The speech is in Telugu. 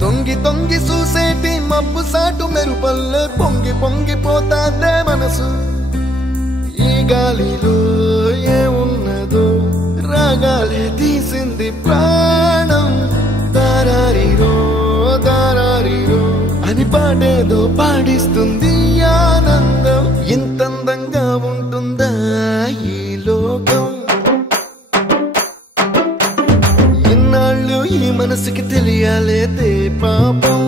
తొంగి తొంగి చూసేటి మబ్బు సాటు మెరుపల్లే పొంగి పొంగిపోతాందే మనసు ఈ గాలిలో ఏమున్నదో రాగాలే తీసింది ప్రాణం దారారిరో దారారిరో అని పాడేదో పాడిస్తుంది ఆనందం ఇంత అందంగా ఉంటుందా ఈ లోకం ఇన్నాళ్ళు ఈ మనసుకి తెలియాలేదే పాపం